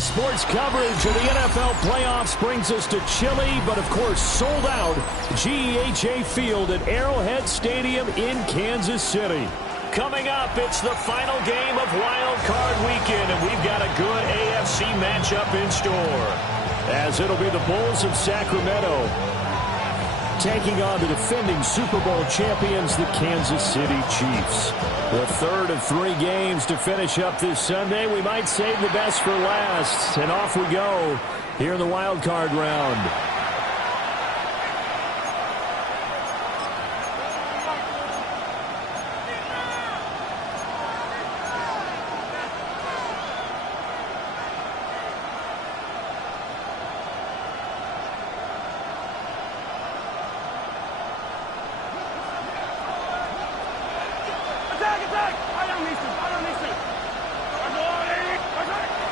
Sports coverage of the NFL playoffs brings us to chilly, but of course sold out GEHA Field at Arrowhead Stadium in Kansas City. Coming up, it's the final game of Wild Card Weekend, and we've got a good AFC matchup in store, as it'll be the Bulls of Sacramento taking on the defending Super Bowl champions, the Kansas City Chiefs. The third of 3 games to finish up this Sunday. We might save the best for last, and off we go here in the Wild Card round.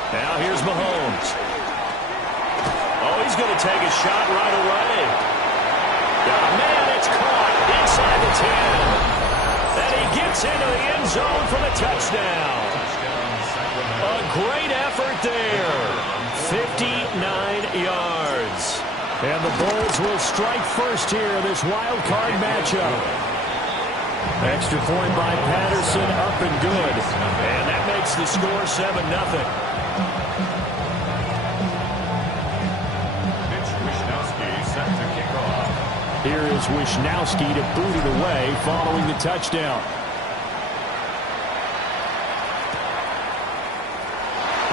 Now here's Mahomes. Oh, he's going to take a shot right away. Oh, man, it's caught inside the 10. And he gets into the end zone for the touchdown. A great effort there. 59 yards. And the Bulls will strike first here in this wild card matchup. Extra point by Patterson, up and good. And that makes the score 7-0. Here is Wishnowsky to boot it away following the touchdown.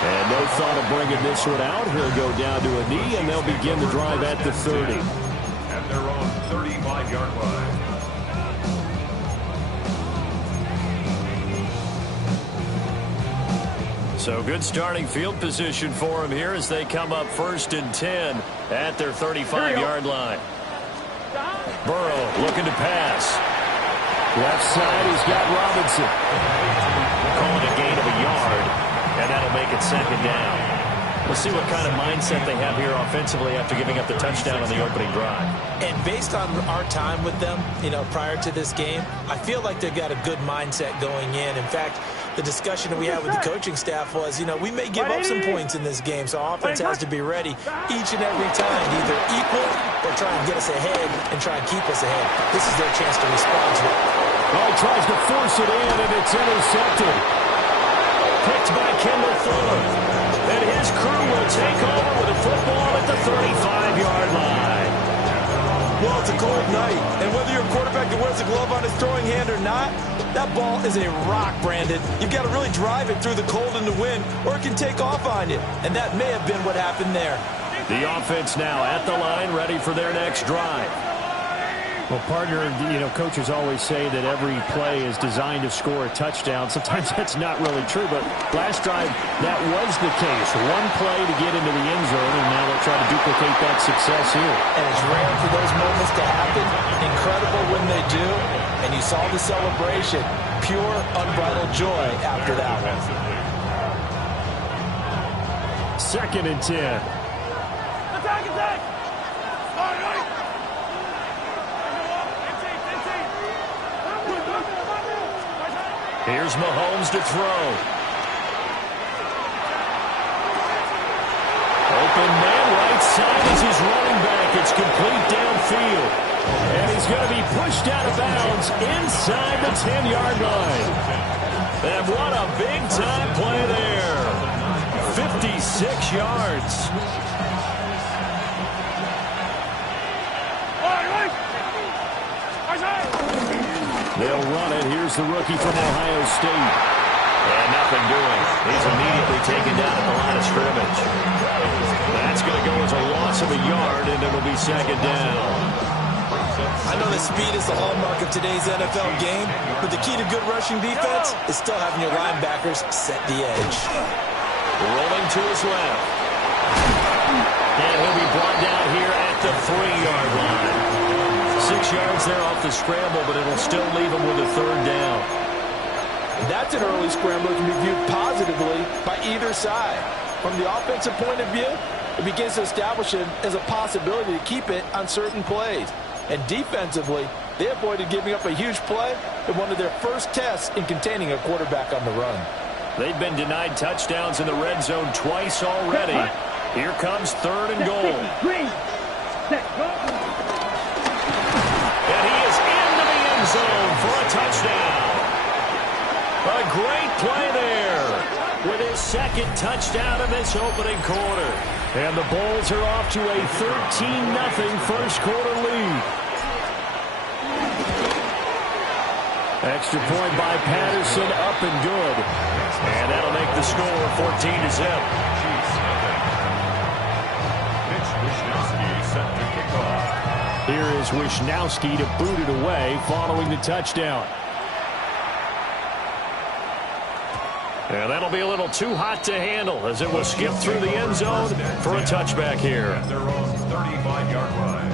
And no thought of bringing this one out. He'll go down to a knee, and they'll begin the drive at the 30. At their own 35-yard line. So good starting field position for him here as they come up 1st and 10 at their 35-yard line. Burrow looking to pass. Left side, he's got Robinson. Calling a gain of a yard, and that'll make it 2nd down. We'll see what kind of mindset they have here offensively after giving up the touchdown on the opening drive. And based on our time with them, prior to this game, I feel like they've got a good mindset going in. In fact, the discussion that we had with the coaching staff was, we may give up some points in this game, so our offense has to be ready each and every time to either equal or try and get us ahead and try and keep us ahead. This is their chance to respond to it. Well, he tries to force it in, and it's intercepted. Picked by Kendall Fuller. And his crew will take over with a football at the 35-yard line. Well, it's a cold night, and whether you're a quarterback that wears a glove on his throwing hand or not, that ball is a rock, Brandon. You've got to really drive it through the cold and the wind, or it can take off on you. And that may have been what happened there. The offense now at the line, ready for their next drive. Well, partner, coaches always say that every play is designed to score a touchdown. Sometimes that's not really true, but last drive, that was the case. One play to get into the end zone, and now they'll try to duplicate that success here. And it's rare for those moments to happen. Incredible when they do. And you saw the celebration. Pure, unbridled joy after that one. 2nd and 10. Attack! Here's Mahomes to throw. Open man right side is his running back. It's complete downfield. And he's going to be pushed out of bounds inside the 10-yard line. And what a big-time play there. 56 yards. They'll run it. Here's the rookie from Ohio State. And nothing doing. He's immediately taken down at the line of scrimmage. That's going to go as a loss of a yard, and it'll be 2nd down. I know that speed is the hallmark of today's NFL game, but the key to good rushing defense is still having your linebackers set the edge. Rolling to his left. And he'll be brought down here at the 3-yard line. 6 yards there off the scramble, but it'll still leave him with a 3rd down. That's an early scramble that can be viewed positively by either side. From the offensive point of view, it begins to establish it as a possibility to keep it on certain plays. And defensively, they avoided giving up a huge play in one of their first tests in containing a quarterback on the run. They've been denied touchdowns in the red zone twice already. Here comes 3rd and goal. And he is into the end zone for a touchdown. A great play there with his 2nd touchdown of this opening quarter. And the Bulls are off to a 13-0 first quarter lead. Extra point by Patterson, up and good. And that'll make the score 14-0. Mitch Wishnowsky set to kick off. Here is Wishnowsky to boot it away following the touchdown. And that'll be a little too hot to handle as it will skip through the end zone for a touchback here. At their own 35-yard line.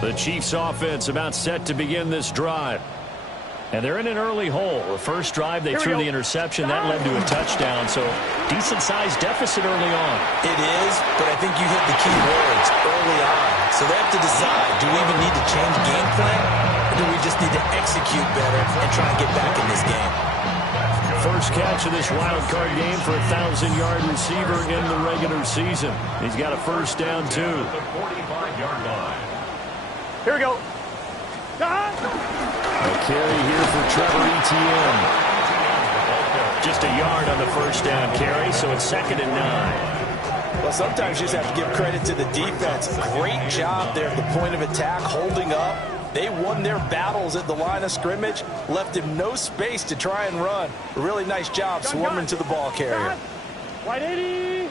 The Chiefs offense about set to begin this drive. And they're in an early hole. The first drive, they threw the interception. That led to a touchdown. So decent-sized deficit early on. It is, but I think you hit the key words early on. So they have to decide, do we even need to change game plan? Or do we just need to execute better and try and get back in this game? First catch of this wild card game for a 1,000-yard receiver in the regular season. He's got a first down, too. At the 45-yard line. Here we go. A carry here for Trevor Etienne. Just a yard on the first down carry, so it's 2nd and 9. Well, sometimes you just have to give credit to the defense. Great job there at the point of attack, holding up. They won their battles at the line of scrimmage, left him no space to try and run. A really nice job swarming to the ball carrier. White 80.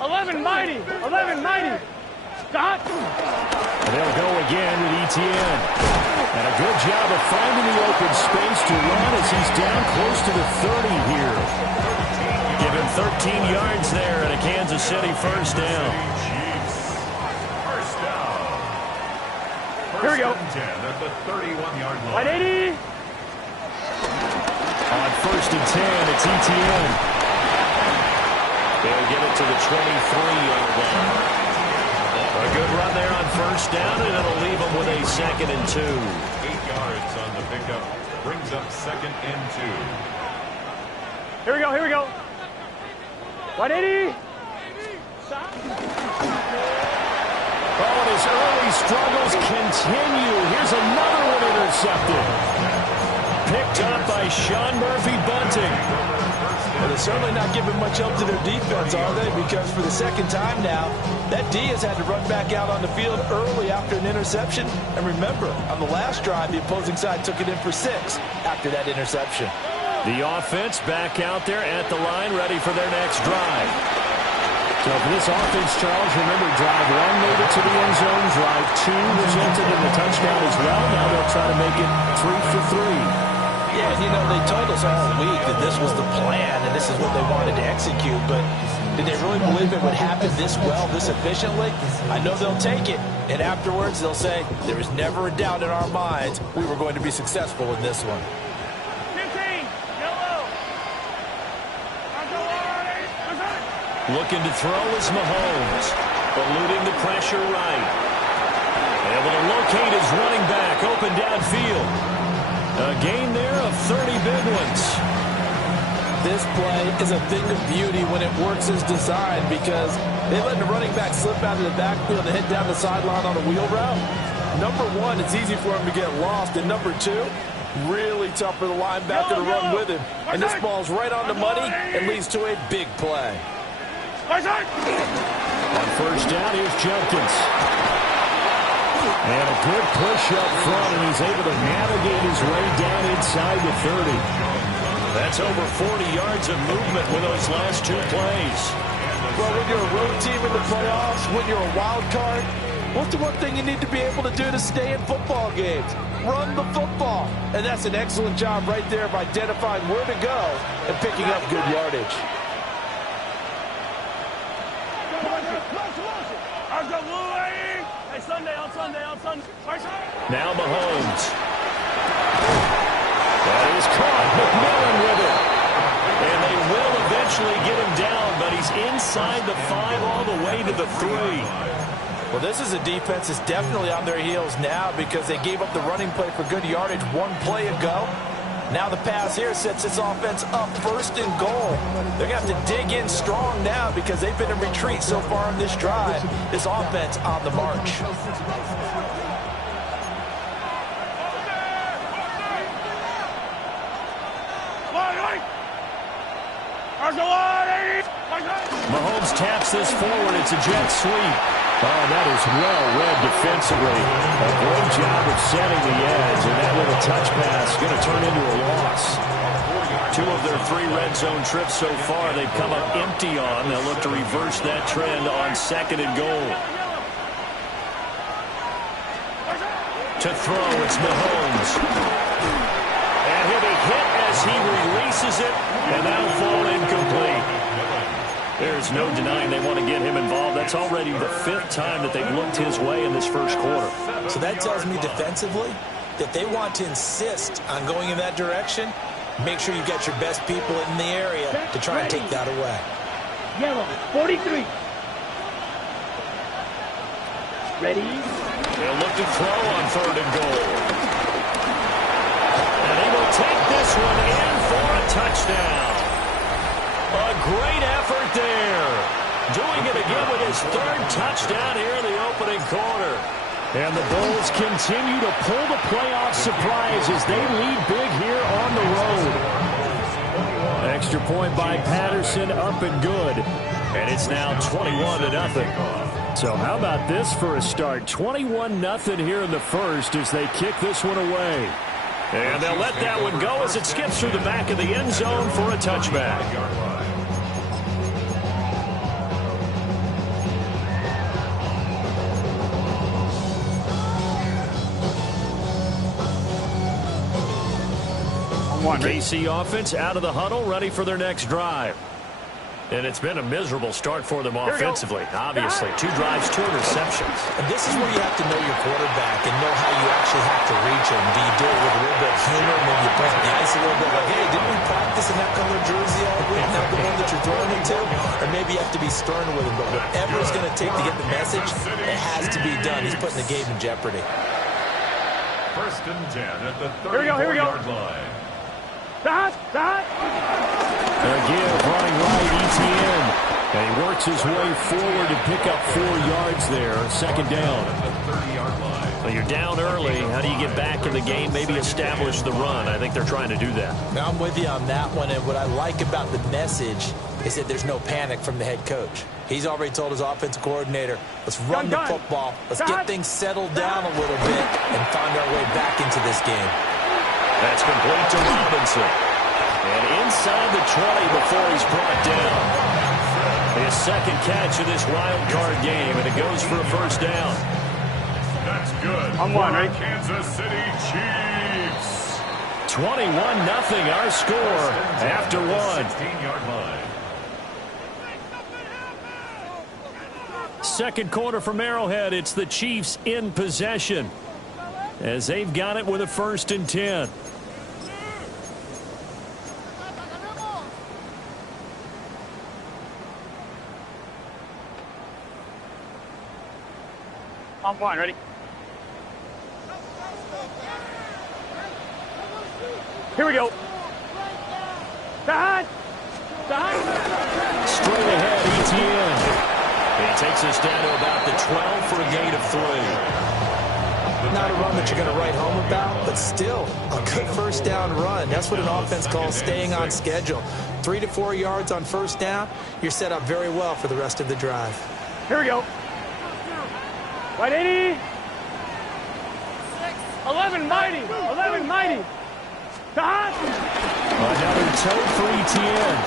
11 mighty. 11 mighty. Dot. And they'll go again with Etienne. And a good job of finding the open space to run as he's down close to the 30 here. Give him 13 yards there and a Kansas City first down. First down. Here we go. 10 at the 31-yard line. White 80. On 1st and 10, it's Etienne. They'll give it to the 23-yard line. A good run there on first down, and it'll leave them with a 2nd and 2. 8 yards on the pickup. Brings up 2nd and 2. Here we go. Here we go. White 80. Oh, and his early struggles continue. Here's another one intercepted. Picked up by Sean Murphy-Bunting. Well, they're certainly not giving much help to their defense, are they? Because for the 2nd time now, that D has had to run back out on the field early after an interception. And remember, on the last drive, the opposing side took it in for 6 after that interception. The offense back out there at the line, ready for their next drive. So for this offense, Charles, remember, drive 1 made it to the end zone. Drive 2 resulted in the touchdown as well. Now they'll try to make it 3 for 3. Yeah, and you know, they told us all week that this was the plan and this is what they wanted to execute, but did they really believe it would happen this well, this efficiently? I know they'll take it, and afterwards they'll say, there was never a doubt in our minds we were going to be successful in this one. 15. Yellow. Looking to throw is Mahomes, eluding the pressure right. Able to locate his running back, open downfield. A gain there of 30 big ones. This play is a thing of beauty when it works as designed because they let the running back slip out of the backfield and hit down the sideline on a wheel route. Number 1, it's easy for him to get lost. And number 2, really tough for the linebacker to run with him. And this ball's right on the money and leads to a big play. On first down, here's Jenkins. And a good push up front, and he's able to navigate his way down inside the 30. That's over 40 yards of movement with those last 2 plays. Well, when you're a road team in the playoffs, when you're a wild card, what's the one thing you need to be able to do to stay in football games? Run the football. And that's an excellent job right there of identifying where to go and picking up good yardage. Now Mahomes. That is caught. McMillan with it. And they will eventually get him down, but he's inside the 5 all the way to the 3. Well, this is a defense that's definitely on their heels now because they gave up the running play for good yardage one play ago. Now the pass here sets this offense up 1st and goal. They're going to have to dig in strong now because they've been in retreat so far in this drive. This offense on the march. Mahomes taps this forward. It's a jet sweep. Oh, that is well read defensively. A great job of setting the edge, and that little touch pass is going to turn into a loss. 2 of their 3 red zone trips so far, they've come up empty on. They'll look to reverse that trend on 2nd and goal. To throw, it's Mahomes. And he'll be hit as he releases it, and that'll fall incomplete. There's no denying they want to get him involved. That's already the 5th time that they've looked his way in this first quarter. So that tells me defensively that they want to insist on going in that direction. Make sure you've got your best people in the area to try and take that away. Yellow, 43. Ready? They'll look to throw on 3rd and goal. And he will take this one in for a touchdown. A great effort there. Doing it again with his 3rd touchdown here in the opening quarter. And the Bulls continue to pull the playoff surprise as they lead big here on the road. Extra point by Patterson, up and good. And it's now 21-0. So how about this for a start? 21-0 here in the first as they kick this one away. And they'll let that one go as it skips through the back of the end zone for a touchback. KC offense out of the huddle, ready for their next drive. And it's been a miserable start for them offensively. Obviously, 2 drives, 2 interceptions. And this is where you have to know your quarterback and know how you actually have to reach him. Do you do it with a little bit of humor? Maybe you break the ice a little bit like, hey, didn't we practice in that color jersey all week? Not the one that you're throwing into? Or maybe you have to be stern with him. But whatever it's going to take to get the message, it has to be done. He's putting the game in jeopardy. 1st and 10 at the 34-yard line. Again, running right, Etienne. And he works his way forward to pick up 4 yards there. 2nd down. Well, you're down early. How do you get back in the game? Maybe establish the run. I think they're trying to do that. Now, I'm with you on that one. And what I like about the message is that there's no panic from the head coach. He's already told his offensive coordinator, let's run the football. Let's get things settled down a little bit and find our way back into this game. That's complete to Robinson. And inside the 20 before he's brought down. His 2nd catch of this wild card game, and it goes for a 1st down. That's good. I'm one, right? Kansas City Chiefs. 21-0 our score after 1. 16-yard line. 2nd quarter from Arrowhead. It's the Chiefs in possession as they've got it with a 1st and 10. I'm fine, ready? Here we go. Side. Straight ahead, Etienne. He takes us down to about the 12 for a gain of 3. Not a run that you're going to write home about, but still a good 1st down run. That's what an offense calls staying on schedule. 3 to 4 yards on 1st down. You're set up very well for the rest of the drive. Here we go. 180. 11 mighty. 11 mighty. Another toe for Etienne.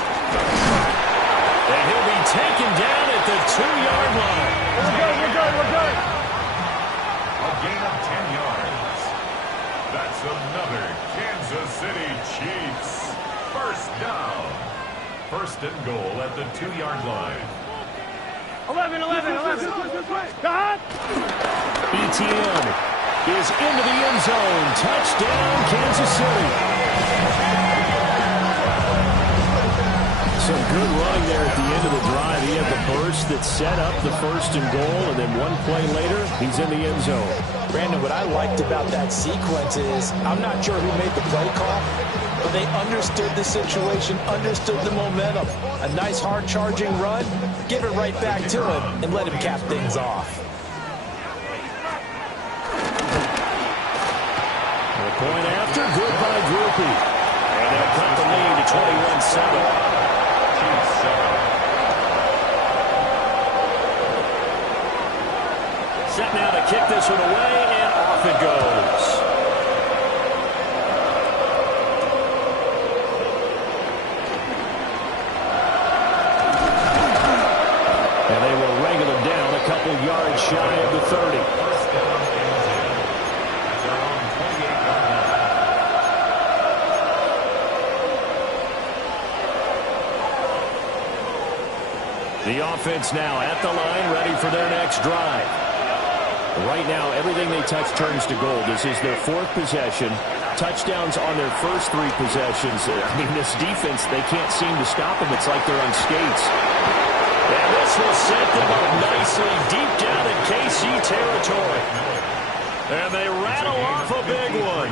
And he'll be taken down at the 2-yard line. We're good. A gain of 10 yards. That's another Kansas City Chiefs 1st down. 1st and goal at the 2-yard line. 11. Etienne is into the end zone. Touchdown, Kansas City. So Some good running there at the end of the drive. He had the burst that set up the 1st and goal, and then one play later, he's in the end zone. Brandon, what I liked about that sequence is I'm not sure who made the play call, but they understood the situation, understood the momentum. A nice hard-charging run, give it right back to him, and let him cap things off. The point after, good by Grupe. And they'll cut the lead to 21-7. Set now to kick this one away, and off it goes. And they will wrangle him down a couple yards shy of the 30. First down and 10 at their own 28-yard line. The offense now at the line, ready for their next drive. Right now, everything they touch turns to gold. This is their 4th possession. Touchdowns on their first 3 possessions. I mean, this defense, they can't seem to stop them. It's like they're on skates. And this will set them up nicely deep down in KC territory. And they rattle off a big one.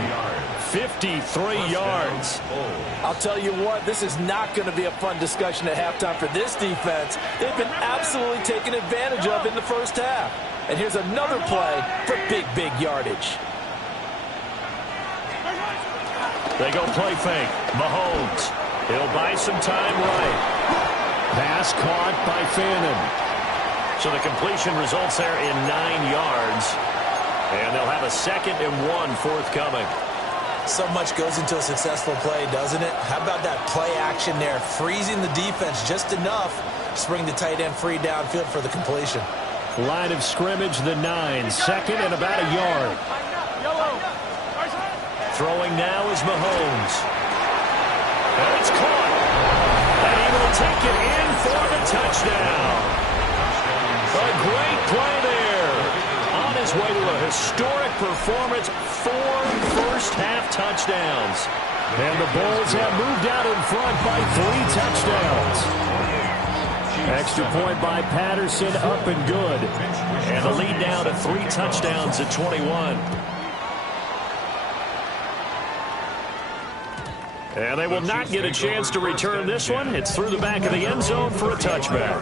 53 yards. I'll tell you what, this is not going to be a fun discussion at halftime for this defense. They've been absolutely taken advantage of in the first half. And here's another play for big, big yardage. They go play fake. Mahomes. He'll buy some time right. Pass caught by Fannin. So the completion results there in 9 yards. And they'll have a 2nd and 1 forthcoming. So much goes into a successful play, doesn't it? How about that play action there, freezing the defense just enough to bring the tight end free downfield for the completion. Line of scrimmage, the 9. 2nd and about a yard. Throwing now is Mahomes. And it's caught. And he will take it in for the touchdown. A great play there. On his way to a historic performance, 4 first-half touchdowns. And the Bulls have moved out in front by 3 touchdowns. Extra point by Patterson, up and good. And the lead now to 3 touchdowns at 21. And they will not get a chance to return this one. It's through the back of the end zone for a touchback.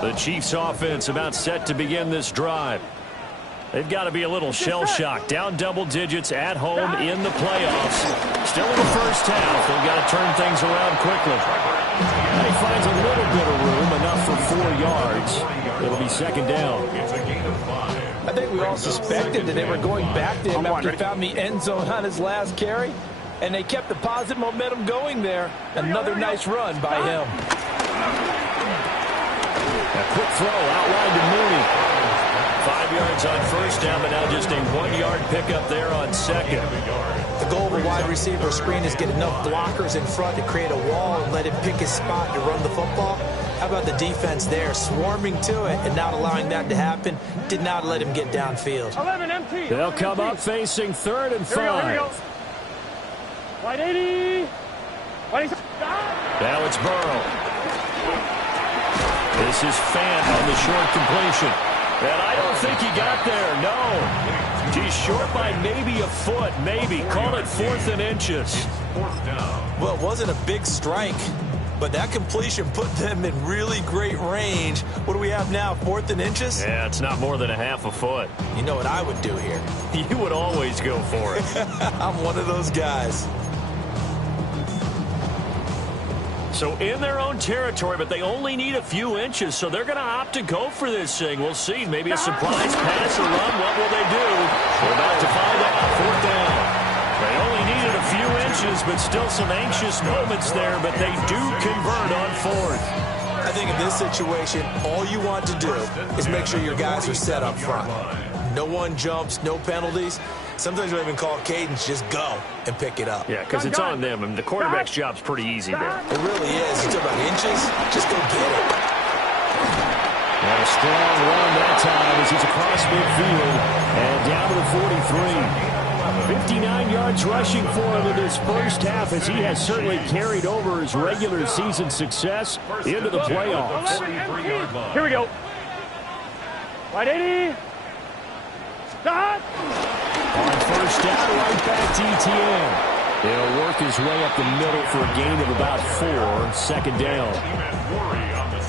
The Chiefs offense about set to begin this drive. They've got to be a little shell-shocked. Down double digits at home in the playoffs. Still in the first half. They've got to turn things around quickly. He finds a little bit of room, enough for 4 yards. It'll be 2nd down. It's a gain of 5. I think we all suspected that they were going back to him after he found the end zone on his last carry. And they kept the positive momentum going there. Another nice run by him. A quick throw out wide to Mooney. 5 yards on first down, but now just a 1-yard pickup there on 2nd. The goal of a wide receiver screen is get enough blockers in front to create a wall and let him pick his spot to run the football. How about the defense there, swarming to it and not allowing that to happen? Did not let him get downfield. 11 empty. They'll come up facing 3rd and 5. Here we go. Wide 80. Wide 80. Now it's Burrow. This is Fant on the short completion. And I don't think he got there, no. He's short by maybe a foot, maybe. Call it 4th and inches. 4th down. Well, it wasn't a big strike, but that completion put them in really great range. What do we have now, 4th and inches? Yeah, it's not more than a half a foot. You know what I would do here? You would always go for it. I'm one of those guys. So in their own territory, but they only need a few inches, so they're going to opt to go for this thing. We'll see. Maybe a surprise pass or run. What will they do? We're about to find out. 4th down. They only needed a few inches, but still some anxious moments there, but they do convert on 4th. I think in this situation, all you want to do is make sure your guys are set up front. No one jumps, no penalties. Sometimes we even call cadence, just go and pick it up. Yeah, because it's on them, and the quarterback's job's pretty easy there. It really is. You talk about inches, just go get it. And a strong run that time as he's across midfield and down to the 43. 59 yards rushing for him in this first half as he has certainly carried over his regular season success into the playoffs. Here we go. Right 80. Stop. On first down, right back to ETN. He'll work his way up the middle for a gain of about 4. Second down.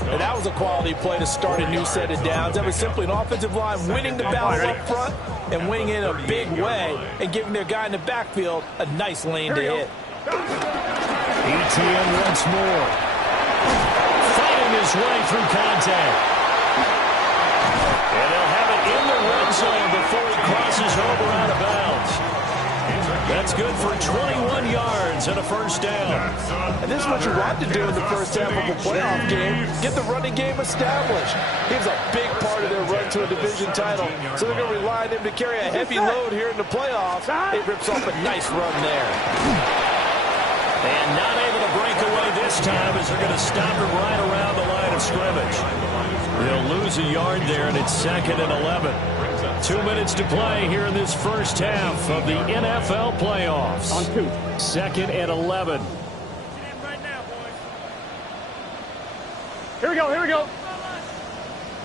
And that was a quality play to start a new set of downs. That was simply an offensive line winning the battle up front and winning in a big way and giving their guy in the backfield a nice lane to hit. ETN once more. Fighting his way through contact. And they'll have it in the red zone before he crosses over out of bounds. That's good for 21 yards and a first down. And this is what you want to do in the first half of a playoff game. Get the running game established. He was a big part of their run to a division title. So they're going to rely on him to carry a heavy load here in the playoffs. It rips off a nice run there. And not able to break away this time as they're going to stop it right around the line of scrimmage. They'll lose a yard there, and it's 2nd and 11. 2 minutes to play here in this first half of the NFL playoffs. On 2. 2nd and 11. Right now, boys. Here we go. Here we go.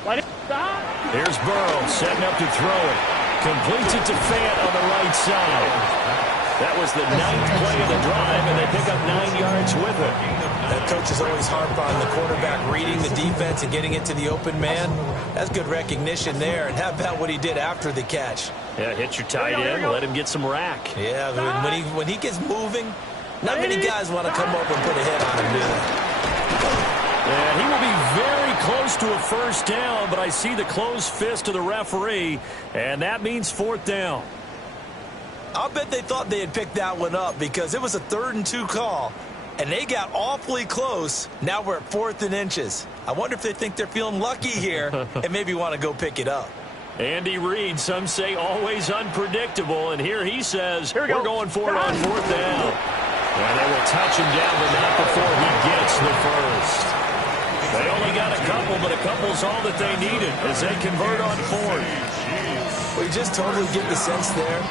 Right. Stop. Here's Burrow setting up to throw it. Completes it to Fant on the right side. That was the 9th play of the drive, and they pick up 9 yards with it. That coach is always harp on the quarterback reading the defense and getting it to the open man. That's good recognition there. And how about what he did after the catch? Yeah, hit your tight end, let him get some rack. Yeah, when he gets moving, not many guys want to come over and put a hit on him, do they? And he will be very close to a first down, but I see the closed fist of the referee, and that means 4th down. I'll bet they thought they had picked that one up because it was a 3rd and 2 call, and they got awfully close. Now we're at 4th and inches. I wonder if they think they're feeling lucky here and maybe want to go pick it up. Andy Reid, some say always unpredictable, and here he says, we're going for it on 4th down. And they will touch him down, but not before he gets the first. They only got a couple, but a couple's all that they needed as they convert on 4th. Well, you just totally get the sense there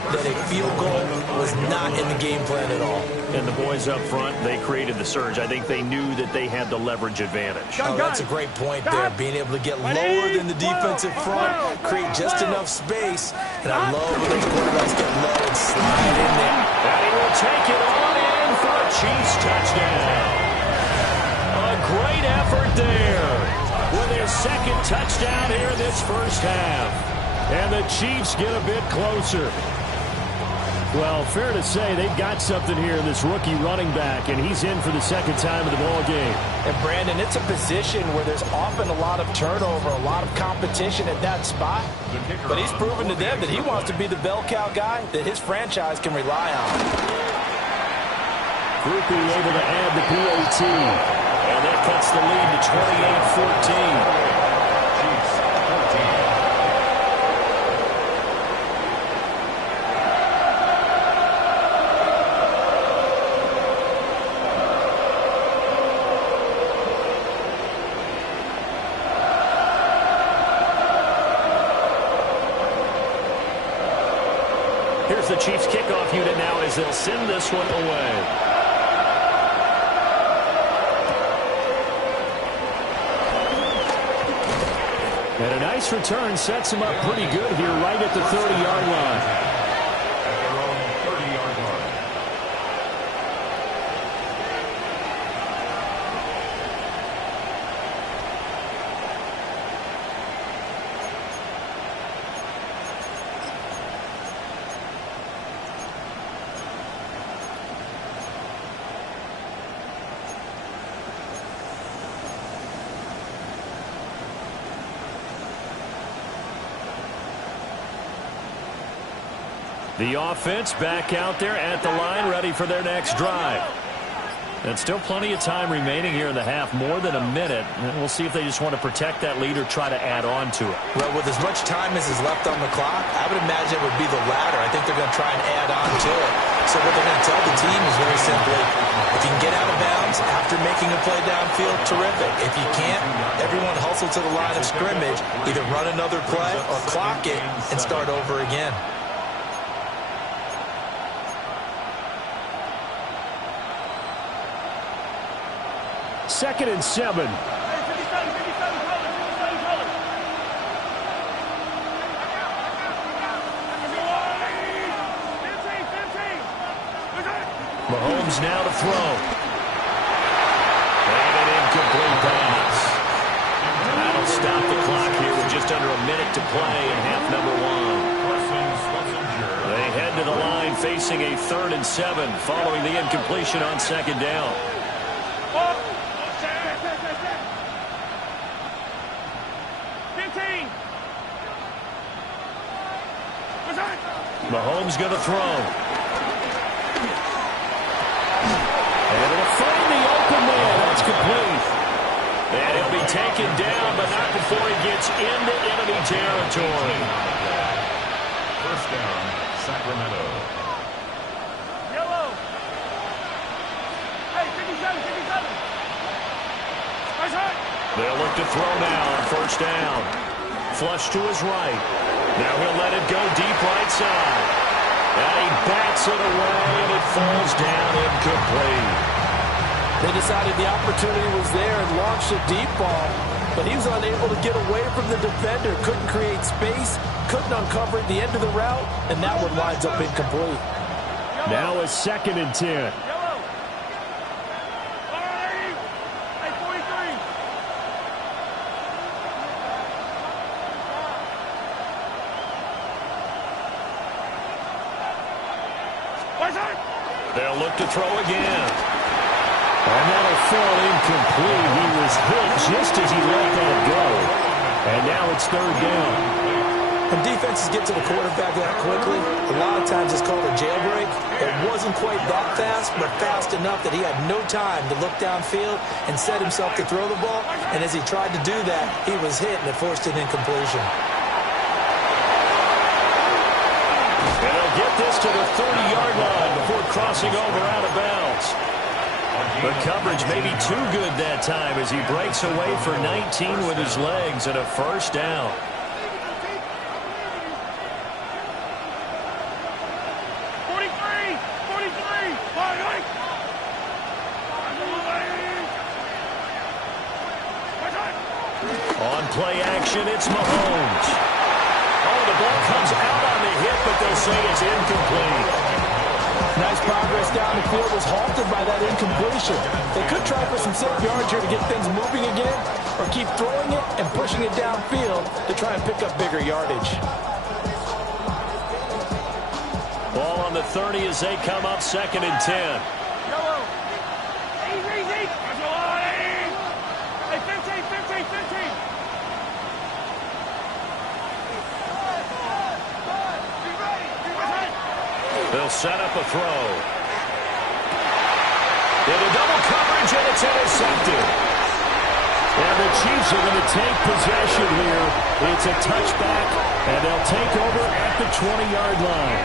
that a field goal was not in the game plan at all. And the boys up front, they created the surge. I think they knew that they had the leverage advantage. Oh, that's a great point there. Being able to get lower than the defensive front, create just enough space. And I love when those quarterbacks get low and slide in there. And he will take it on in for a Chiefs touchdown. A great effort there with his 2nd touchdown here in this first half. And the Chiefs get a bit closer. Well, fair to say they've got something here in this rookie running back, and he's in for the 2nd time of the ball game. And, Brandon, it's a position where there's often a lot of turnover, a lot of competition at that spot. But he's proven to them that he wants to be the bell cow guy that his franchise can rely on. Groupie able to add the PAT, and that cuts the lead to 28-14. Here's the Chiefs kickoff unit now as they'll send this one away. And a nice return sets him up pretty good here right at the 30-yard line. The offense back out there at the line, ready for their next drive. And still plenty of time remaining here in the half, more than a minute. And we'll see if they just want to protect that lead or try to add on to it. Well, with as much time as is left on the clock, I would imagine it would be the latter. I think they're going to try and add on to it. So what they're going to tell the team is very simply, if you can get out of bounds after making a play downfield, terrific. If you can't, everyone hustle to the line of scrimmage, either run another play or clock it and start over again. Second and 7. Mahomes now to throw. And an incomplete pass. That'll stop the clock here with just under a minute to play in half number 1. They head to the line facing a 3rd and 7 following the incompletion on second down. Mahomes going to throw. And it'll find the open man. That's complete. And he'll be taken down, but not before he gets into enemy territory. First down, Sacramento. Yellow. Hey, 57, 57. They'll look to throw now on first down. Flush to his right. Now he'll let it go deep right side. And he bats it away, and it falls down incomplete. They decided the opportunity was there and launched a deep ball, but he was unable to get away from the defender. Couldn't create space, couldn't uncover at the end of the route, and that one winds up incomplete. Now a 2nd and 10. They'll look to throw again. And that'll fall incomplete. He was hit just as he let that go. And now it's 3rd down. When defenses get to the quarterback that quickly, a lot of times it's called a jailbreak. It wasn't quite that fast, but fast enough that he had no time to look downfield and set himself to throw the ball. And as he tried to do that, he was hit, and it forced an incompletion. And they'll get this to the 30-yard line before crossing over out of bounds. The coverage may be too good that time as he breaks away for 19 with his legs and a first down. On play action, it's Mahomes. Oh, the ball comes out on the hit, but they'll say it's incomplete. Nice progress down the field was halted by that incompletion. They could try for some safe yards here to get things moving again, or keep throwing it and pushing it downfield to try and pick up bigger yardage. Ball on the 30 as they come up 2nd and 10. Yellow. Easy. Hey, 15. They'll set up a throw. Into double coverage, and it's intercepted. And the Chiefs are going to take possession here. It's a touchback, and they'll take over at the 20-yard line.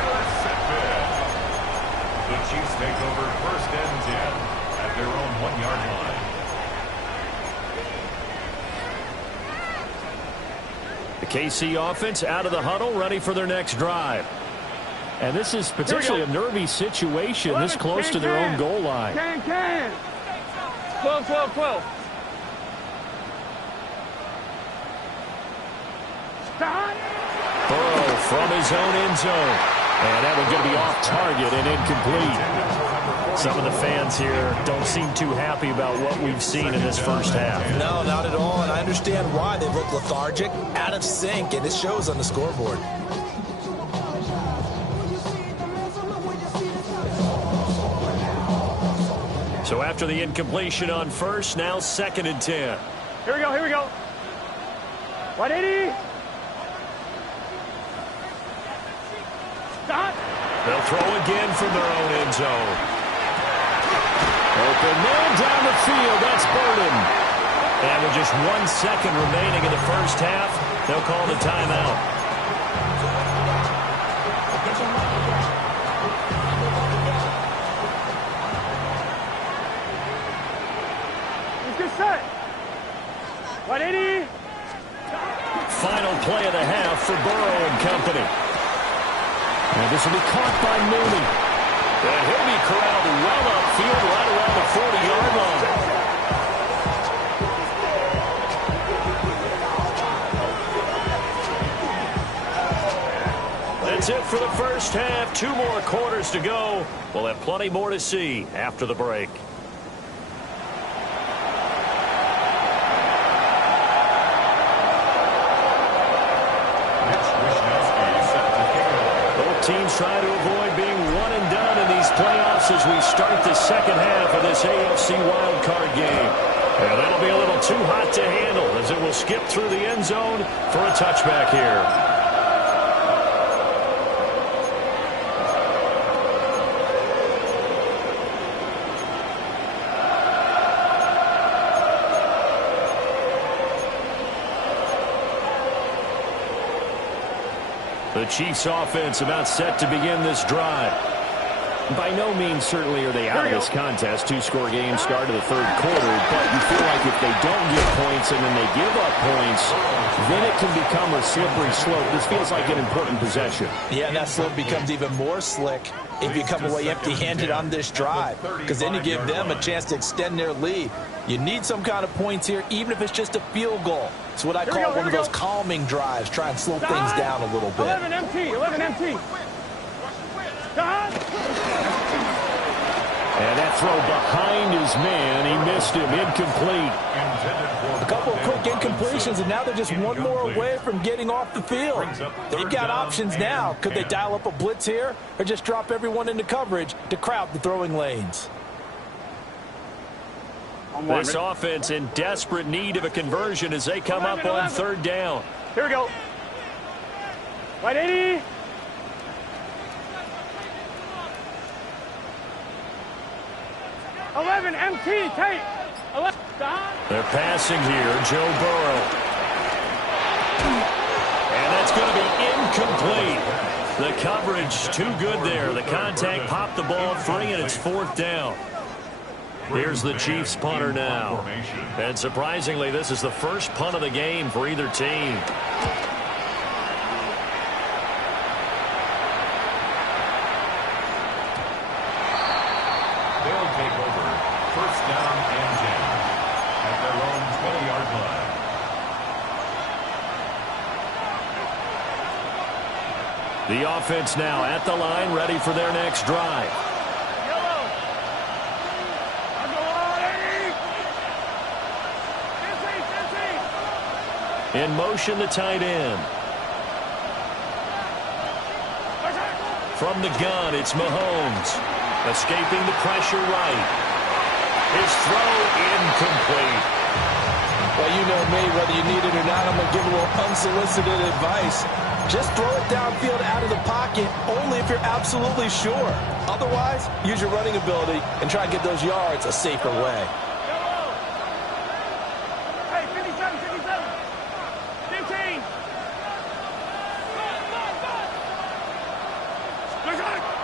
The Chiefs take over 1st and 10 at their own 1-yard line. The KC offense out of the huddle, ready for their next drive. And this is potentially a nervy situation this close to their own goal line. 12. Burrow from his own end zone. And that one's going to be off target and incomplete. Some of the fans here don't seem too happy about what we've seen in this first half. No, not at all, and I understand why. They look lethargic, out of sync, and it shows on the scoreboard. So after the incompletion on first, now 2nd and 10. Here we go. 180. Stop. They'll throw again from their own end zone. Open man down the field. That's Burden. And with just 1 second remaining in the first half, they'll call the timeout. Good set. 180. Final play of the half for Burrow and company. And this will be caught by Mooney. And he'll be corralled well upfield right around the 40-yard line. That's it for the first half. 2 more quarters to go. We'll have plenty more to see after the break. Teams try to avoid being one and done in these playoffs as we start the second half of this AFC wildcard game. And that'll be a little too hot to handle as it will skip through the end zone for a touchback here. The Chiefs offense about set to begin this drive. By no means certainly are they out of this contest. 2-score game start of the third quarter, but you feel like if they don't get points and then they give up points, then it can become a slippery slope. This feels like an important possession. Yeah, and that slope becomes even more slick if you come away empty-handed on this drive, because then you give them a chance to extend their lead. You need some kind of points here, even if it's just a field goal. It's what I call one of those calming drives. Try and slow things down a little bit. 11 empty. 11 empty. And that throw behind his man. He missed him. Incomplete. A couple of quick incompletions, and now they're just one more away from getting off the field. They've got options now. Could they dial up a blitz here or just drop everyone into coverage to crowd the throwing lanes? This offense in desperate need of a conversion as they come up on third down. Here we go. 180. MT, tape. They're passing here, Joe Burrow. And that's going to be incomplete. The coverage too good there. The contact popped the ball free, and it's fourth down. Here's the Chiefs punter now. And surprisingly, this is the first punt of the game for either team. They'll take over first down and 10 at their own 20-yard line. The offense now at the line, ready for their next drive. In motion, the tight end. From the gun, it's Mahomes. Escaping the pressure right. His throw incomplete. Well, you know me, whether you need it or not, I'm going to give a little unsolicited advice. Just throw it downfield out of the pocket, only if you're absolutely sure. Otherwise, use your running ability and try and get those yards a safer way.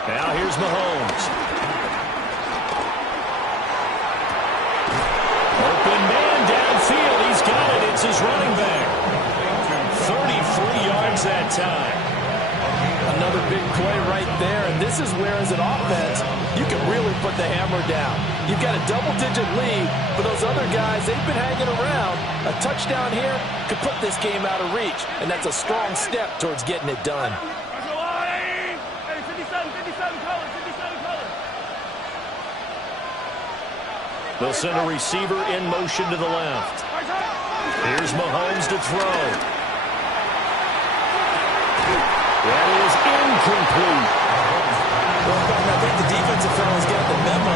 Now here's Mahomes. Open man downfield. He's got it. It's his running back. 33 yards that time. Another big play right there, and this is where, as an offense, you can really put the hammer down. You've got a double-digit lead, but those other guys, they've been hanging around. A touchdown here could put this game out of reach, and that's a strong step towards getting it done. They'll send a receiver in motion to the left. Here's Mahomes to throw. That is incomplete. Well, I think the defensive fellas got the memo,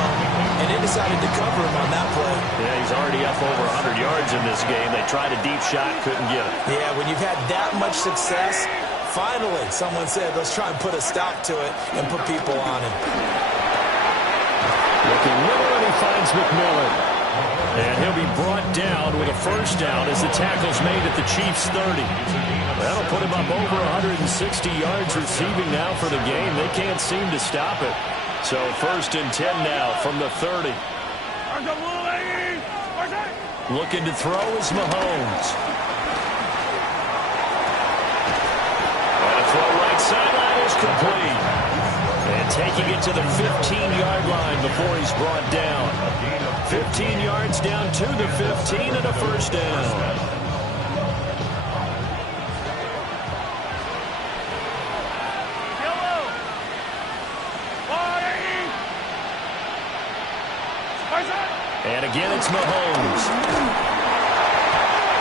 and they decided to cover him on that play. Yeah, he's already up over 100 yards in this game. They tried a deep shot, couldn't get it. Yeah, when you've had that much success, finally someone said, let's try and put a stop to it and put people on him. Looking middle, and he finds McMillan. And he'll be brought down with a first down as the tackle's made at the Chiefs' 30. That'll put him up over 160 yards receiving now for the game. They can't seem to stop it. So 1st and 10 now from the 30. Looking to throw is Mahomes. And a throw right sideline is complete. And taking it to the 15-yard line before he's brought down. 15 yards down to the 15 and a first down. And again, it's Mahomes.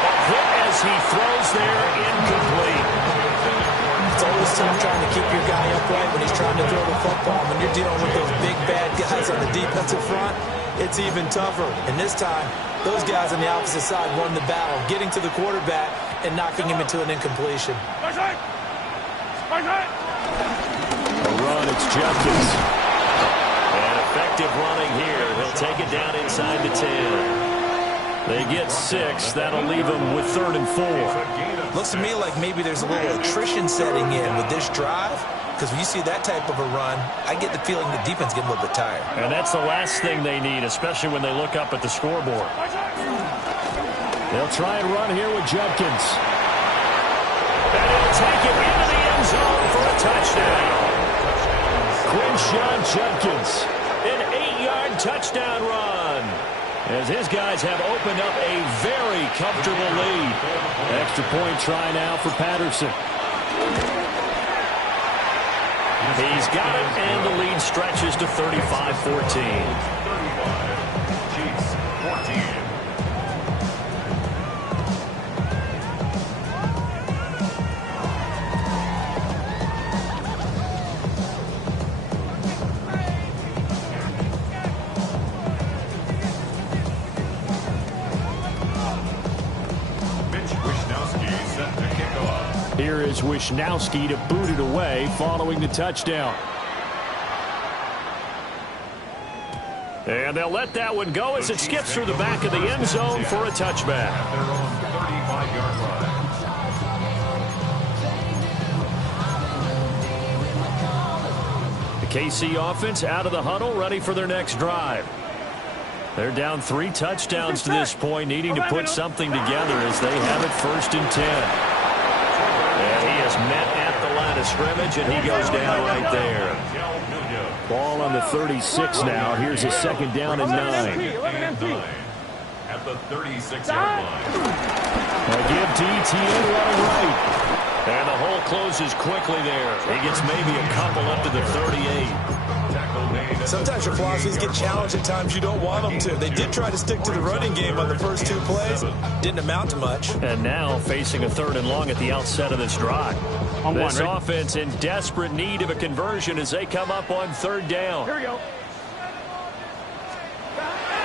A hit as he throws there, incomplete. It's always tough trying to keep your guy upright when he's trying to throw the football. When you're dealing with those big, bad guys on the defensive front, it's even tougher. And this time, those guys on the opposite side won the battle, getting to the quarterback and knocking him into an incompletion. A run, it's Judkins. And effective running here. He'll take it down inside the 10. They get 6. That'll leave them with 3rd and 4. Looks to me like maybe there's a little attrition setting in with this drive. Because when you see that type of a run, I get the feeling the defense getting a little bit tired. And that's the last thing they need, especially when they look up at the scoreboard. They'll try and run here with Judkins. And he'll take it into the end zone for a touchdown. Quinshon Judkins, an 8-yard touchdown run. As his guys have opened up a very comfortable lead. Extra point try now for Patterson. He's got it, and the lead stretches to 35-14. Chiefs 14. Here is Wishnowski to boot it away following the touchdown. And they'll let that one go as it skips through the back of the end zone for a touchback. At their own 35-yard line. The KC offense out of the huddle, ready for their next drive. They're down 3 touchdowns to this point, needing to put something together as they have it 1st and 10. And he is met at the line of scrimmage, and he goes down right there. Ball on the 36 now. Here's a 2nd down and 9. At the 36-yard line. Now give to Etienne running right. And the hole closes quickly there. He gets maybe a couple up to the 38. Sometimes your philosophies get challenged at times you don't want them to. They did try to stick to the running game on the first 2 plays. Didn't amount to much. And now facing a 3rd and long at the outset of this drive. This offense in desperate need of a conversion as they come up on 3rd down. Here we go.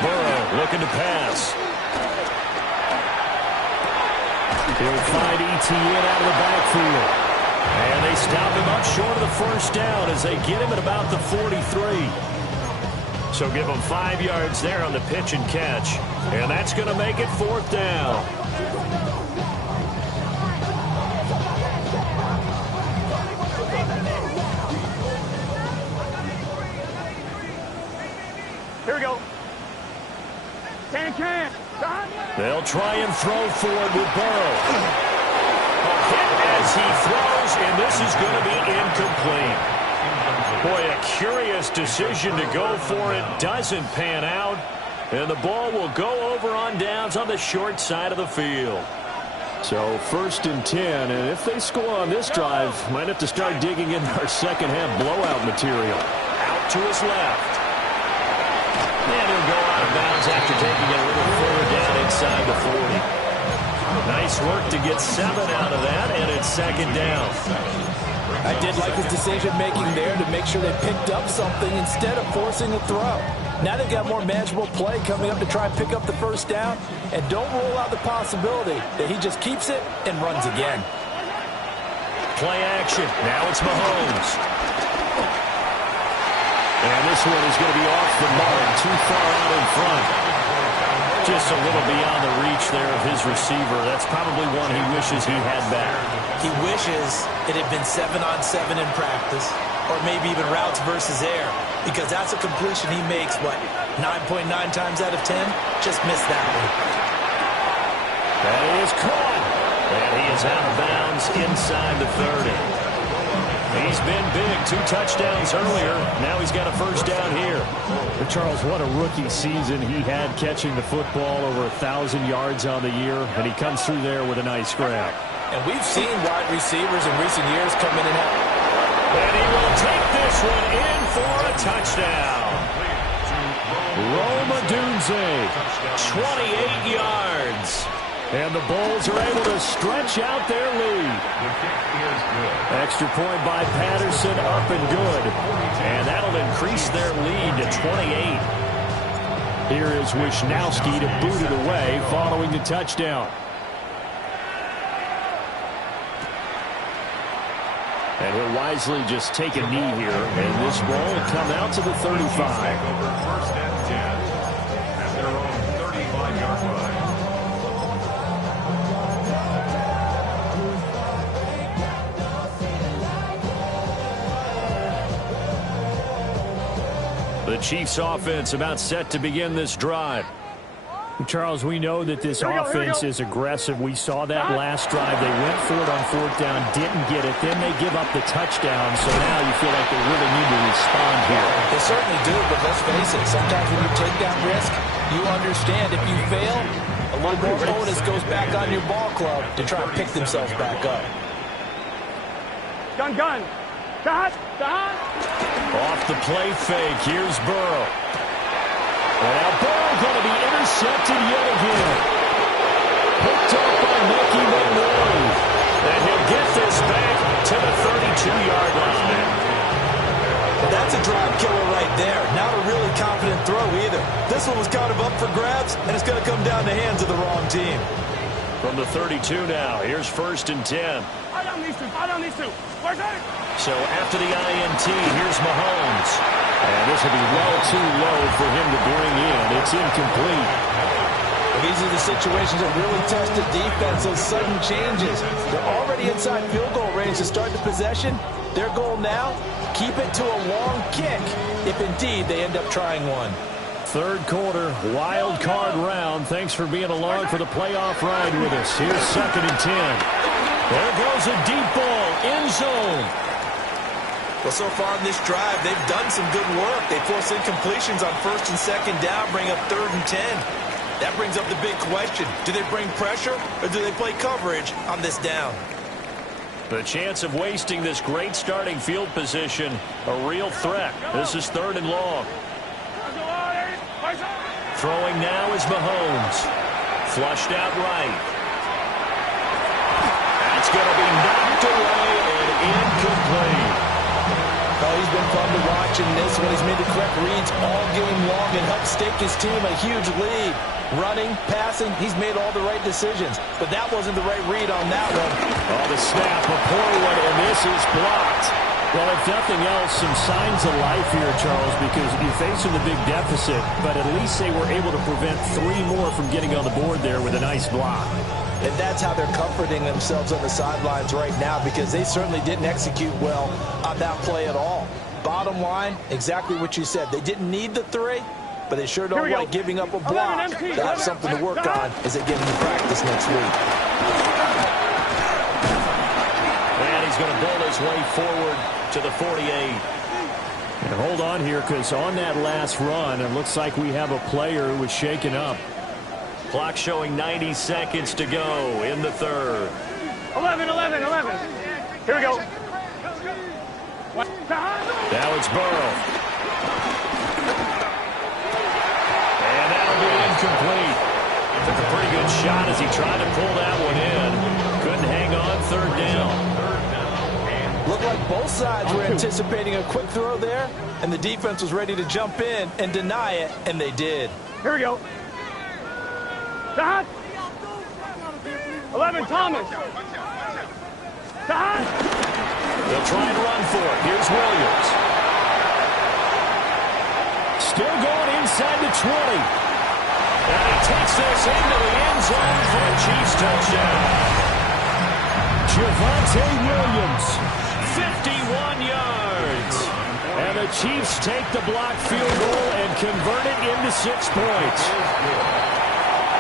Burrow looking to pass. He'll find Etienne out of the backfield. And they stop him up short of the 1st down as they get him at about the 43. So give him 5 yards there on the pitch and catch. And that's going to make it 4th down. Here we go. Can. They'll try and throw forward with Burrow. A hit as he throws, and this is going to be incomplete. Boy, a curious decision to go for it. Doesn't pan out. And the ball will go over on downs on the short side of the field. So 1st and 10, and if they score on this drive, might have to start digging in our second-half blowout material. Out to his left. And he'll go out of bounds after taking it a little further down inside the 40. Nice work to get 7 out of that, and it's 2nd down. I did like his decision-making there to make sure they picked up something instead of forcing a throw. Now they've got more manageable play coming up to try and pick up the 1st down, and don't rule out the possibility that he just keeps it and runs again. Play action. Now it's Mahomes. And this one is going to be off the mark, too far out in front. Just a little beyond the reach there of his receiver. That's probably one he wishes he had back. He wishes it had been 7-on-7 in practice, or maybe even routes versus air, because that's a completion he makes, what, 9.9 times out of 10? Just missed that one. That is caught. And he is out of bounds inside the 30. He's been big, 2 touchdowns earlier. Now he's got a first down here. But Charles, what a rookie season he had, catching the football over 1,000 yards on the year, and he comes through there with a nice grab. And we've seen wide receivers in recent years come in and out. And he will take this one in for a touchdown. Rome Odunze, 28 yards. And the Bulls are able to stretch out their lead. Extra point by Patterson, up and good. And that'll increase their lead to 28. Here is Wisnowski to boot it away following the touchdown. And he'll wisely just take a knee here. And this ball will come out to the 35. First and 10 at their own 35-yard line. The Chiefs offense about set to begin this drive. Charles, we know that this offense is aggressive. We saw that last drive. They went for it on 4th down, didn't get it. Then they give up the touchdown. So now you feel like they really need to respond here. They certainly do, but let's face it. Sometimes when you take that risk, you understand if you fail, a little more onus goes back on your ball club to try and pick themselves back up. Gun. Dot. Off the play fake, here's Burrow. And now Burrow going to be intercepted yet again. Picked up by Mickey Monroe. And he'll get this back to the 32-yard line. Well, that's a drive killer right there. Not a really confident throw either. This one was kind of up for grabs, and it's going to come down the hands of the wrong team. From the 32 now, here's 1st and 10. Fire down these two. Where's that? So after the INT, here's Mahomes. And this will be well too low for him to bring in. It's incomplete. These are the situations that really test the defense, those sudden changes. They're already inside field goal range to start the possession. Their goal now, keep it to a long kick, if indeed they end up trying one. 3rd quarter, wild card round. Thanks for being along for the playoff ride with us. Here's 2nd and 10. There goes a deep ball, end zone. Well, so far in this drive, they've done some good work. They force incompletions on 1st and 2nd down, bring up 3rd and 10. That brings up the big question. Do they bring pressure, or do they play coverage on this down? The chance of wasting this great starting field position, a real threat. This is 3rd and long. Throwing now is Mahomes. Flushed out right. That's going to be knocked away and incomplete. Oh, he's been fun to watch in this one. He's made the correct reads all game long and helped stake his team a huge lead. Running, passing, he's made all the right decisions. But that wasn't the right read on that one. Oh, the snap, a poor one, and this is blocked. Well, if nothing else, some signs of life here, Charles, because you face them the big deficit, but at least they were able to prevent 3 more from getting on the board there with a nice block. And that's how they're comforting themselves on the sidelines right now, because they certainly didn't execute well on that play at all. Bottom line, exactly what you said. They didn't need the 3, but they sure don't like giving up a block. They have something to work on as they get into practice next week. And he's going to build his way forward to the 48. And hold on here, because on that last run, it looks like we have a player who was shaken up. Clock showing 90 seconds to go in the 3rd. 11. Here we go. Now it's Burrow. And that'll be incomplete. Took a pretty good shot as he tried to pull that one in. Couldn't hang on, 3rd down. Looked like both sides were anticipating a quick throw there, and the defense was ready to jump in and deny it, and they did. Here we go. 11, Thomas. They'll try and run for it. Here's Williams. Still going inside the 20. And he takes this into the end zone for a Chiefs touchdown. Javonte Williams, 51 yards. And the Chiefs take the block field goal and convert it into 6 points.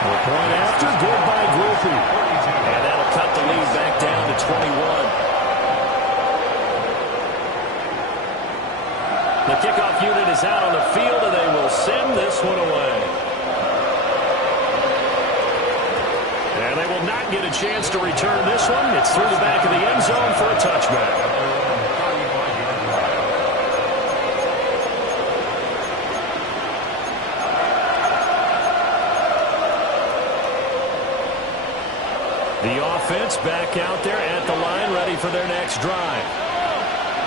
The point after, good by Grupe. And that'll cut the lead back down to 21. The kickoff unit is out on the field, and they will send this one away. And they will not get a chance to return this one. It's through the back of the end zone for a touchback. The offense back out there at the line, ready for their next drive.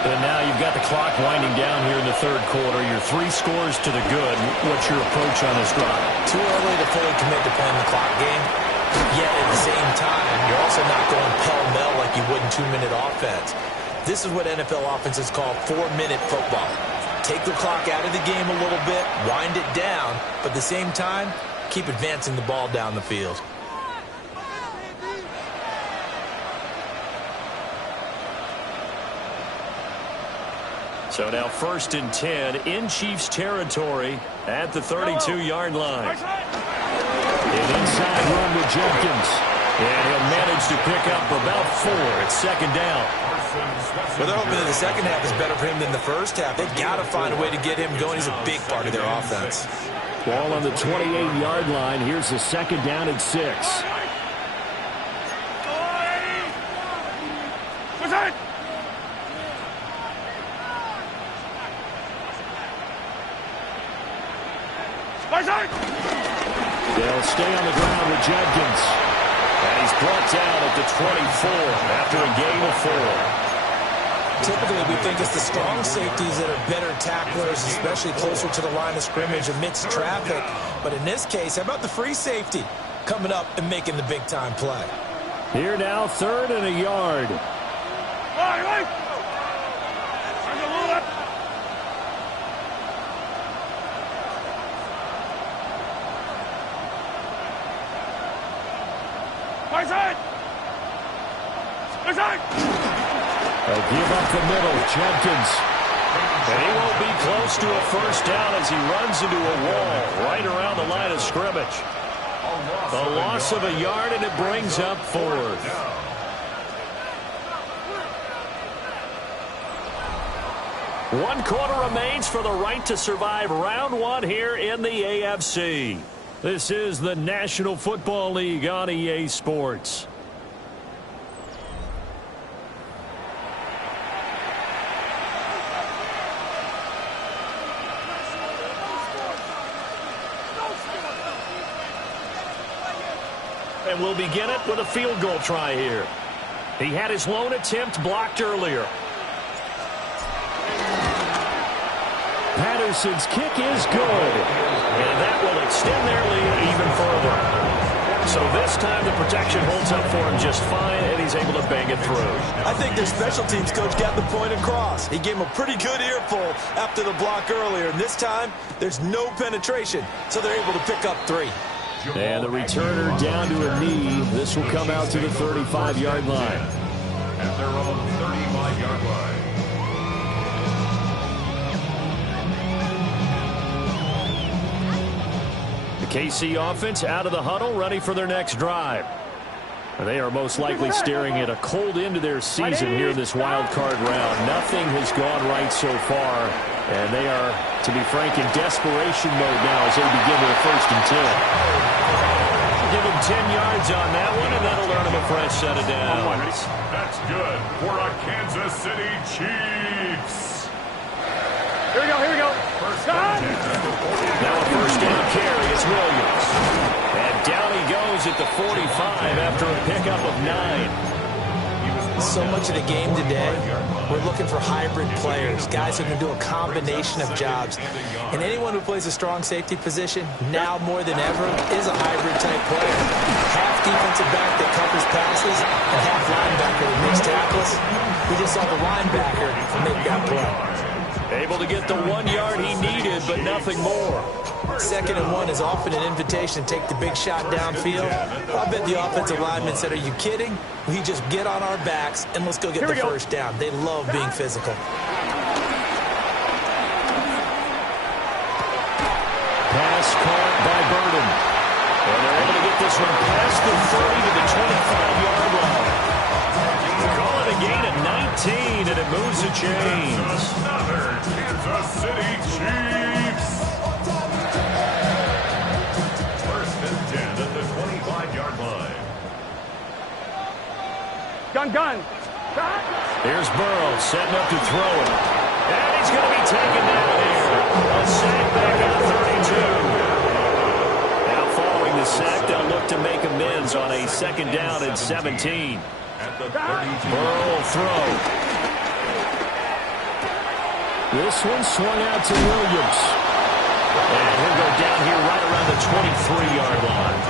And now you've got the clock winding down here in the third quarter. You're 3 scores to the good. What's your approach on this drive? Too early to fully commit to playing the clock game. Yet at the same time, you're also not going pell-mell like you would in 2-minute offense. This is what NFL offenses call 4-minute football. Take the clock out of the game a little bit, wind it down, but at the same time, keep advancing the ball down the field. So now 1st and 10 in Chiefs territory at the 32-yard line. An inside run with Jenkins. And he'll manage to pick up about 4. It's 2nd down. Well, they're hoping that the second half is better for him than the first half. They've got to find a way to get him going. He's a big part of their offense. Ball on the 28-yard line. Here's the 2nd down and 6. They'll stay on the ground with Jenkins. And he's brought down at the 24 after a gain of 4. Typically, we think it's the strong safeties that are better tacklers, especially closer to the line of scrimmage amidst traffic. But in this case, how about the free safety coming up and making the big-time play? Here now, 3rd and a yard. They'll give up the middle, Jenkins. And he won't be close to a first down as he runs into a wall right around the line of scrimmage. A loss of a yard, and it brings up 4th. One quarter remains for the right to survive round 1 here in the AFC. This is the National Football League on EA Sports. And we'll begin it with a field goal try here. He had his lone attempt blocked earlier. Patterson's kick is good. And that will extend their lead even further. So this time the protection holds up for him just fine, and he's able to bang it through. I think their special teams coach got the point across. He gave him a pretty good earful after the block earlier. And this time, there's no penetration, so they're able to pick up 3. And the returner down to a knee. This will come out to the 35-yard line. At their own 35-yard line. The KC offense out of the huddle, ready for their next drive. And they are most likely staring at a cold end to their season here in this wild card round. Nothing has gone right so far, and they are, to be frank, in desperation mode now as they begin with a 1st and 10. Give him 10 yards on that one, and that'll earn him a fresh set of downs. That's good for a Kansas City Chiefs. Here we go, here we go. Now a 1st down carry is Williams. And down he goes at the 45 after a pickup of 9. So much of the game today, we're looking for hybrid players, guys who can do a combination of jobs. And anyone who plays a strong safety position, now more than ever, is a hybrid-type player. Half defensive back that covers passes, and half linebacker that makes tackles. We just saw the linebacker make that play. Able to get the 1 yard he needed, but nothing more. 2nd and 1 is often an invitation to take the big shot downfield. I bet the offensive lineman said, are you kidding? We just get on our backs and let's go get the first down. They love being physical. Pass caught by Burden. And they're able to get this one past the 30 to the 25-yard line. Call it a gain of 19, and it moves the chains. Another Kansas City Chiefs. 1st and 10 at the 25-yard line. Gun. Here's Burrow setting up to throw it. And he's going to be taken down here. A sack back at 32. Now following the sack, they'll look to make amends on a 2nd down and 17. At the 32. Burrow will throw. This one swung out to Williams. And he'll go down here right around the 23-yard line.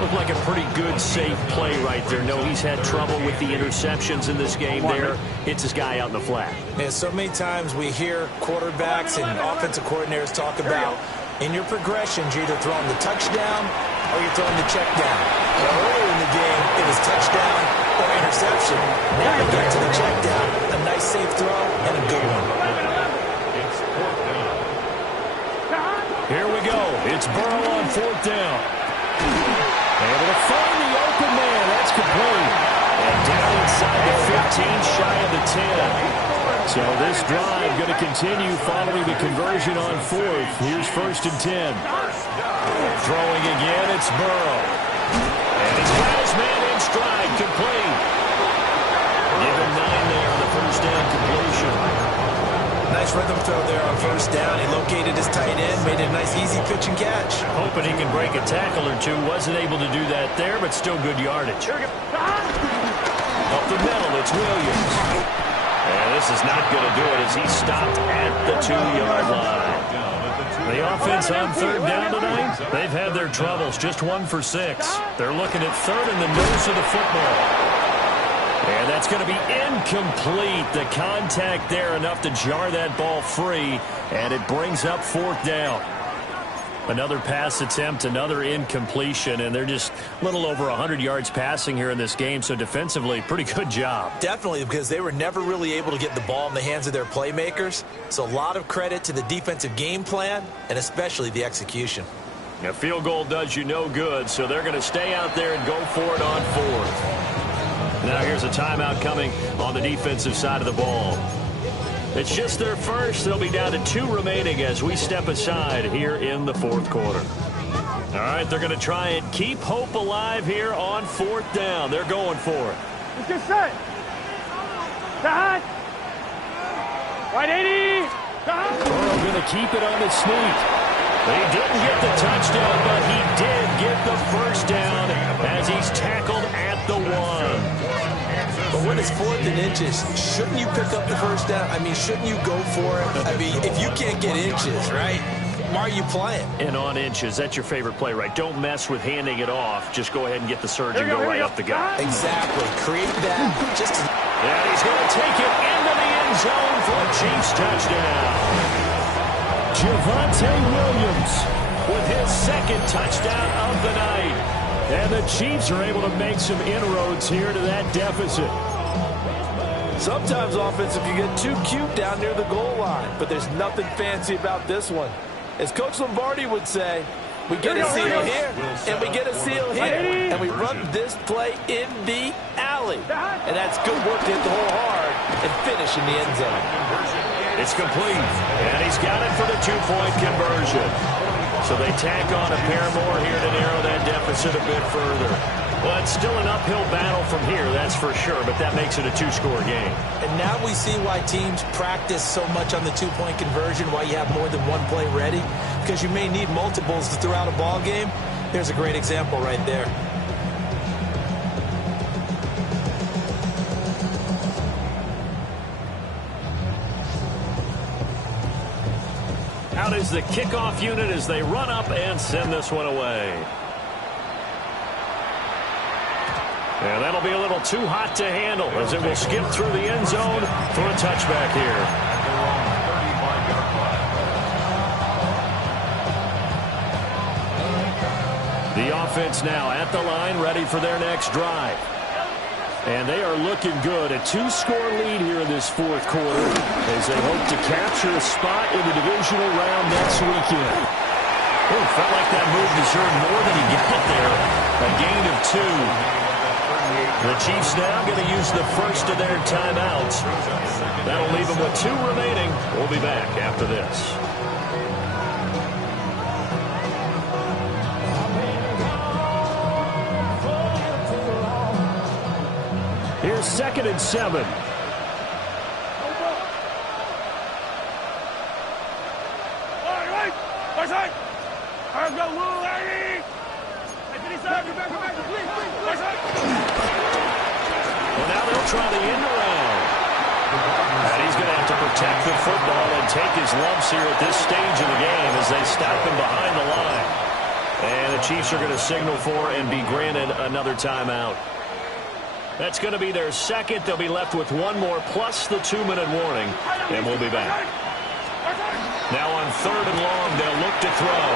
Looked like a pretty good, safe play right there. No, he's had trouble with the interceptions in this game there. Hits his guy out in the flat. And so many times we hear quarterbacks and offensive coordinators talk about in your progressions, you're either throwing the touchdown or you're throwing the check down. Well, earlier in the game, it was touchdown or interception. Now we get to the check down. A nice, safe throw and a good one. Here we go. It's Burrow on 4th down. Able to find the open man. That's complete. And down inside the 15, shy of the 10. So this drive going to continue following the conversion on 4th. Here's 1st and 10. Throwing again, it's Burrow. And he's got his man in stride, complete. Give him 9 there on the 1st down completion. Nice rhythm throw there on 1st down. He located his tight end, made it a nice, easy pitch and catch. Hoping he can break a tackle or two. Wasn't able to do that there, but still good yardage. Up the middle, it's Williams. And this is not going to do it as he stopped at the 2-yard line. The offense on 3rd down tonight, they've had their troubles. Just 1 for 6. They're looking at 3rd in the nose of the football. And that's going to be incomplete. The contact there enough to jar that ball free, and it brings up 4th down. Another pass attempt, another incompletion, and they're just a little over 100 yards passing here in this game, so defensively, pretty good job. Definitely, because they were never really able to get the ball in the hands of their playmakers. So a lot of credit to the defensive game plan, and especially the execution. A field goal does you no good, so they're going to stay out there and go for it on 4th. Now here's a timeout coming on the defensive side of the ball. It's just their first. They'll be down to 2 remaining as we step aside here in the 4th quarter. All right, they're going to try and keep hope alive here on 4th down. They're going for it. It's just set. Side. Right 80. Burrow going to keep it on the sneak. They didn't get the touchdown, but he did get the 1st down as he's tackled at the 1. But when it's 4th and inches, shouldn't you pick up the 1st down? I mean, shouldn't you go for it? I mean, if you can't get inches, right, why are you playing? And on inches, that's your favorite play, right? Don't mess with handing it off. Just go ahead and get the surge and go right up the gut. Exactly. Create that. And he's going to take it into the end zone for a Chiefs touchdown. Javonte Williams with his 2nd touchdown of the night. And the Chiefs are able to make some inroads here to that deficit. Sometimes offensive can get too cute down near the goal line, but there's nothing fancy about this one. As Coach Lombardi would say, we get a seal here, and we get a seal here, and we run this play in the alley. And that's good work to hit the hole hard and finish in the end zone. It's complete, and he's got it for the 2-point conversion. So they tack on a pair more here to narrow that deficit a bit further. Well, it's still an uphill battle from here, that's for sure, but that makes it a 2-score game. And now we see why teams practice so much on the 2-point conversion, why you have more than one play ready, because you may need multiples to throw out a ball game. There's a great example right there. Out is the kickoff unit as they run up and send this one away. And that'll be a little too hot to handle as it will skip through the end zone for a touchback here. The offense now at the line, ready for their next drive. And they are looking good. A 2-score lead here in this fourth quarter as they hope to capture a spot in the divisional round next weekend. Oh, felt like that move deserved more than he got there. A gain of 2. The Chiefs now going to use the first of their timeouts. That'll leave them with 2 remaining. We'll be back after this. Here's 2nd and 7. All right. Let's go, Will, lady. Well, now they'll try the end around. And he's going to have to protect the football and take his lumps here at this stage of the game as they stop him behind the line. And the Chiefs are going to signal for and be granted another timeout. That's going to be their second. They'll be left with 1 more plus the 2-minute warning, and we'll be back. Now on 3rd and long, they'll look to throw.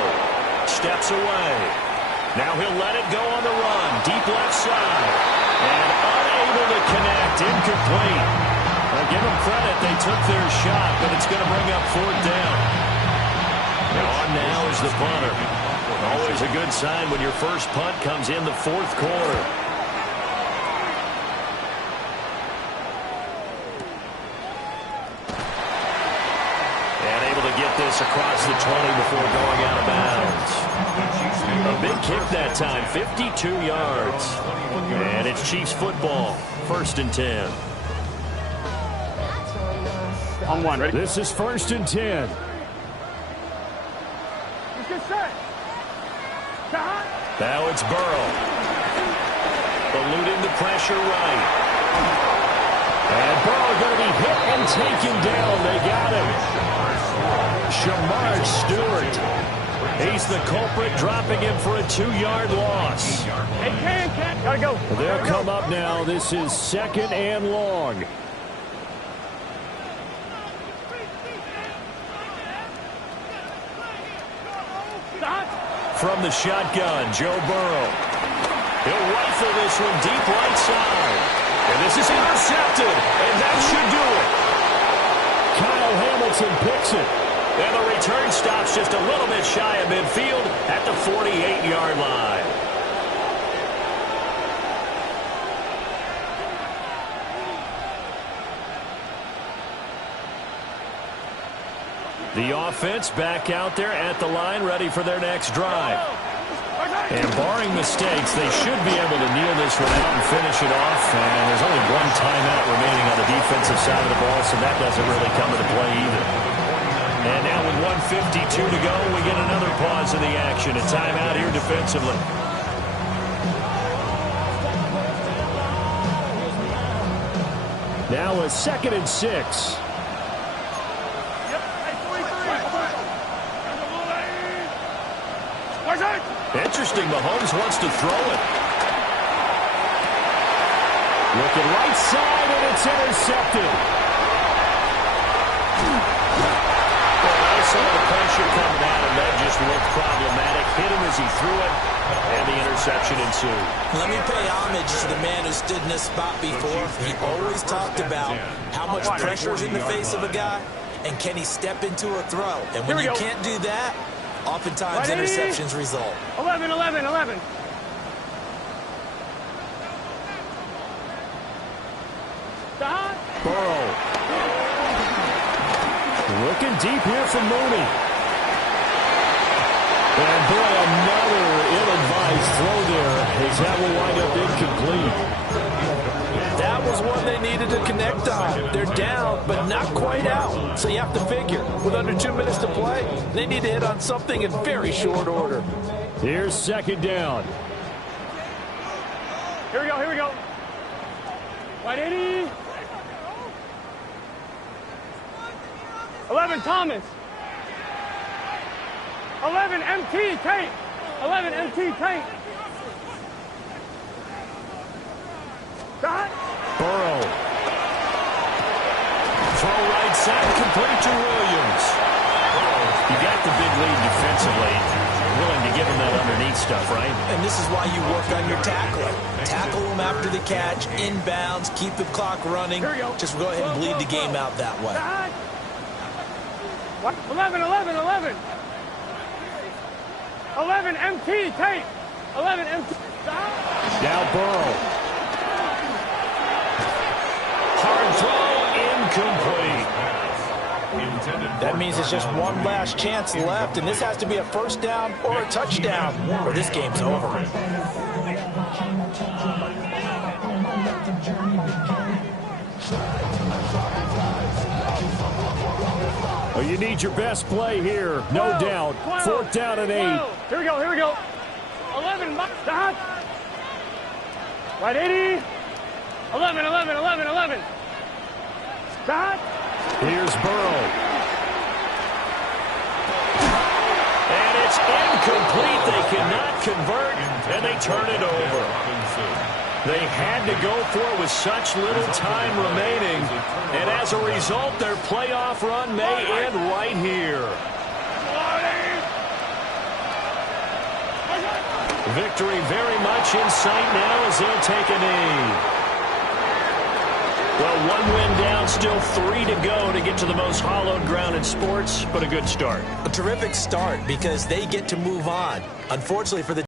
Steps away. Now he'll let it go on the run. Deep left side. And unable to connect. Incomplete. I'll give them credit. They took their shot, but it's going to bring up 4th down. On now is the punter. Always a good sign when your first punt comes in the 4th quarter. Get this across the 20 before going out of bounds. A big kick that time, 52 yards. And it's Chiefs football, 1st and 10. On 1, ready? This is 1st and 10. Let's get set. Now it's Burrow. Eluding the pressure right. And Burrow going to be hit and taken down. They got him. Shamar Stewart. He's the culprit, dropping him for a 2-yard loss. Hey, Ken, gotta go. They'll come up now. This is 2nd and long. From the shotgun, Joe Burrow. He'll rifle this one deep right side. And this is intercepted, and that should do it. Kyle Hamilton picks it. And the return stops just a little bit shy of midfield at the 48-yard line. The offense back out there at the line, ready for their next drive. And barring mistakes, they should be able to kneel this one out and finish it off. And there's only 1 timeout remaining on the defensive side of the ball, so that doesn't really come into play either. And now with 1:52 to go, we get another pause in the action. A timeout here defensively. Now a 2nd and 6. Interesting, Mahomes wants to throw it. Looking right side, and it's intercepted. I saw the pressure coming out, and that just looked problematic. Hit him as he threw it, and the interception ensued. Let me pay homage to the man who stood in this spot before. He always talked about how much pressure is in the face of a guy, and can he step into a throw. And when you can't do that, oftentimes interceptions result. 11. Burrow. Looking deep here from Mooney. And boy, another ill-advised throw there as that will wind up incomplete. That was one they needed to connect on. They're down, but not quite out. So you have to figure, with under 2 minutes to play, they need to hit on something in very short order. Here's 2nd down. Here we go. White 80. 11, Thomas. 11, MT, Tank. 11, MT, Tank. Burrow. Throw right side, complete to Williams. You got the big lead defensively. willing to give him that underneath stuff, right? And this is why you work on your tackling. Tackle him after the catch, inbounds, keep the clock running. Just go ahead and bleed the game out that way. 11, 11, 11. 11 MT, tape. 11 MT. Now Burrow. Hard throw, incomplete. That means it's just one last chance left, and this has to be a first down or a touchdown, or this game's over. Well, you need your best play here, no doubt. 4th down and 8. Here we go, here we go. 11, stop. Right 80. 11, 11, 11, 11. Stop. Here's Burrow. And it's incomplete. They cannot convert, and they turn it over. They had to go for it with such little time remaining, and as a result, their playoff run may end right here. Victory very much in sight now as they'll take a knee. Well, 1 win down, still 3 to go to get to the most hallowed ground in sports, but a good start. A terrific start because they get to move on. Unfortunately for the